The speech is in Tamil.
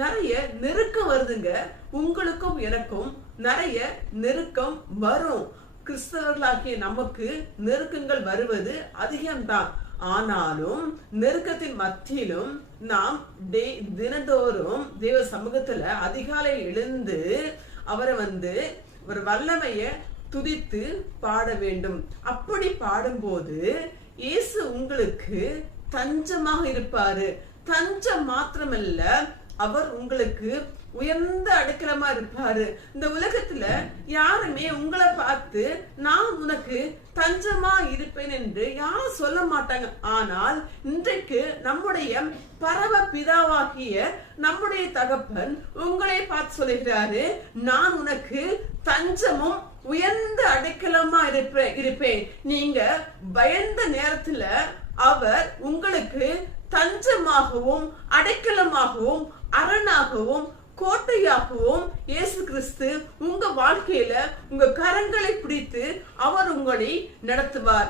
நிறைய நெருக்கம் வருதுங்க. உங்களுக்கும் எனக்கும் நிறைய நெருக்கம் வரும். கிறிஸ்தவர்களாகிய நமக்கு நெருக்கங்கள் வருவது அதிகம்தான். ஆனாலும் நெருக்கத்தின் மத்தியிலும் நாம் தினந்தோறும் தேவ சமூகத்துல அதிகாலையில் எழுந்து அவரை ஒரு வல்லமைய துதித்து பாட வேண்டும். அப்படி பாடும்போது இயேசு உங்களுக்கு தஞ்சமாக இருப்பாரு. தஞ்சம் மாத்திரமல்ல, அவர் உங்களுக்கு உயர்ந்த அடைக்கலமா இருப்பாரு. இந்த உலகத்துல யாருமே உங்களை பார்த்து நான் உனக்கு தஞ்சமா இருப்பேன் என்று யாரும் சொல்ல மாட்டாங்க. ஆனால் இன்றைக்கு நம்முடைய பரம பிதாவாகிய நம்முடைய தகப்பன் உங்களை பார்த்து சொல்லுகிறாரு, நான் உனக்கு தஞ்சமும் உயர்ந்த அடைக்கலமா இருப்பேன். நீங்க பயந்த நேரத்துல அவர் உங்களுக்கு தஞ்சமாகவும் அடைக்கலமாகவும் அரணாகவும் கோட்டையாகவும் இயேசு கிறிஸ்து உங்க வாழ்க்கையில உங்க கரங்களை பிடித்து அவர் உங்களை நடத்துவார்.